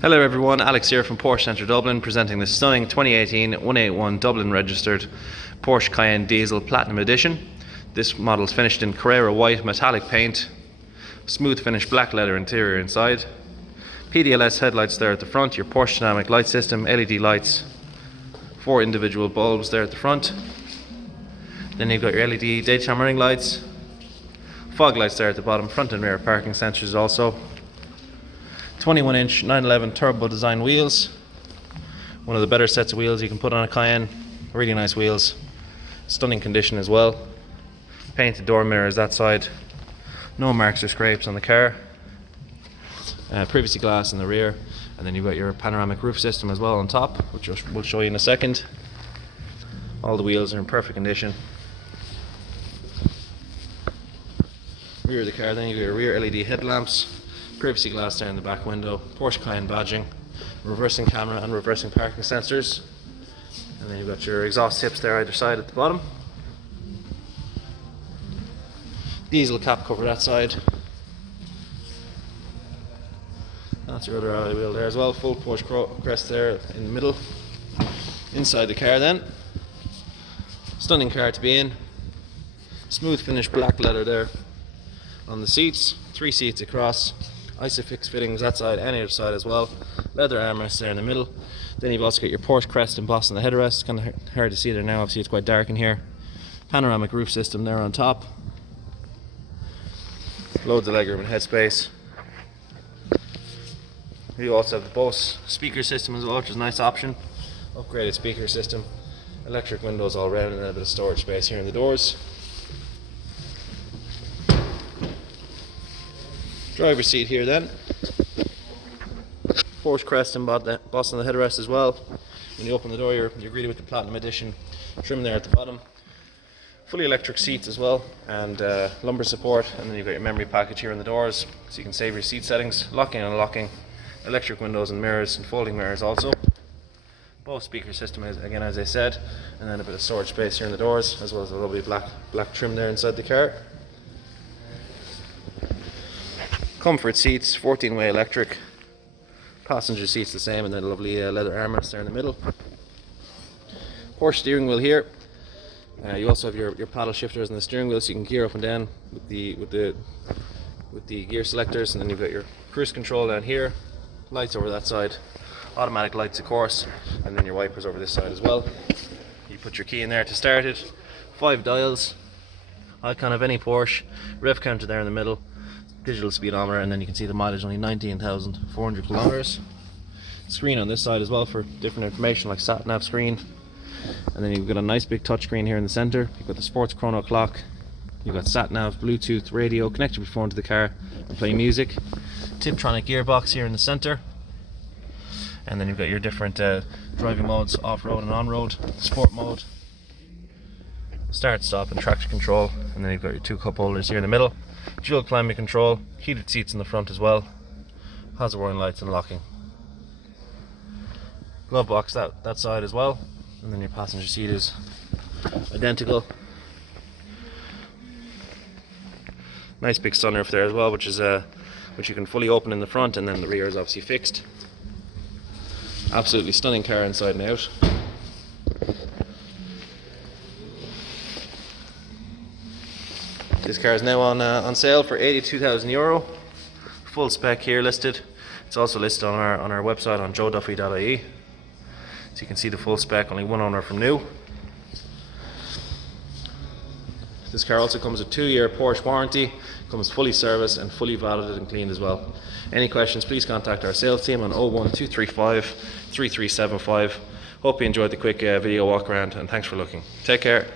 Hello everyone, Alex here from Porsche Centre Dublin, presenting the stunning 2018 181 Dublin registered Porsche Cayenne Diesel Platinum Edition. This model is finished in Carrera white metallic paint, smooth finish black leather interior inside, PDLS headlights there at the front, your Porsche dynamic light system, LED lights, 4 individual bulbs there at the front. Then you've got your LED daytime running lights, fog lights there at the bottom, front and rear parking sensors also. 21-inch 911 turbo design wheels, one of the better sets of wheels you can put on a Cayenne. Really nice wheels, stunning condition as well. Painted door mirrors that side, no marks or scrapes on the car. Privacy glass in the rear, and then you've got your panoramic roof system as well on top, which we'll show you in a second. All the wheels are in perfect condition. Rear of the car, then you've got your rear LED headlamps, privacy glass there in the back window, Porsche Cayenne badging, reversing camera and reversing parking sensors, and then you've got your exhaust tips there either side at the bottom. Diesel cap cover that side. That's your other alloy wheel there as well, full Porsche crest there in the middle. Inside the car then, stunning car to be in, smooth finish black leather there on the seats, 3 seats across, Isofix fittings that side and other side as well, leather armrests there in the middle. Then you've also got your Porsche crest embossed on the headrest. It's kind of hard to see there now, obviously it's quite dark in here. Panoramic roof system there on top, loads of legroom and headspace. You also have the Bose speaker system as well, which is a nice option. Upgraded speaker system, electric windows all round, and then a bit of storage space here in the doors. Driver's seat here then, Porsche crest embossed on the headrest as well. When you open the door, you're greeted with the Platinum Edition trim there at the bottom. Fully electric seats as well, and lumbar support, and then you've got your memory package here in the doors, so you can save your seat settings, locking and unlocking, electric windows and mirrors, and folding mirrors also. Both speaker system is, again as I said, and then a bit of storage space here in the doors, as well as a lovely black trim there inside the car. Comfort seats, 14-way electric, passenger seats the same, and then a lovely leather armrest there in the middle. Porsche steering wheel here. You also have your paddle shifters on the steering wheel, so you can gear up and down with the gear selectors, and then you've got your cruise control down here, lights over that side, automatic lights of course, and then your wipers over this side as well. You put your key in there to start it. 5 dials, icon of any Porsche, rev counter there in the middle, digital speedometer, and then you can see the mileage, only 19,400 kilometers. Screen on this side as well for different information like sat nav screen, and then you've got a nice big touch screen here in the center. You've got the sports chrono clock, you've got sat nav, Bluetooth radio, connect your phone to the car and play music. Tiptronic gearbox here in the center, and then you've got your different driving modes, off-road and on-road, sport mode, start, stop and traction control, and then you've got your 2 cup holders here in the middle. Dual climate control, heated seats in the front as well, hazard warning lights and locking. Glove box that side as well, and then your passenger seat is identical. Nice big sunroof there as well, which you can fully open in the front, and then the rear is obviously fixed. Absolutely stunning car inside and out. This car is now on sale for €82,000. Full spec here listed. It's also listed on our website on joeduffy.ie. So you can see the full spec, only one owner from new. This car also comes with 2-year Porsche warranty, comes fully serviced and fully validated and cleaned as well. Any questions, please contact our sales team on 01235 3375. Hope you enjoyed the quick video walk around, and thanks for looking. Take care.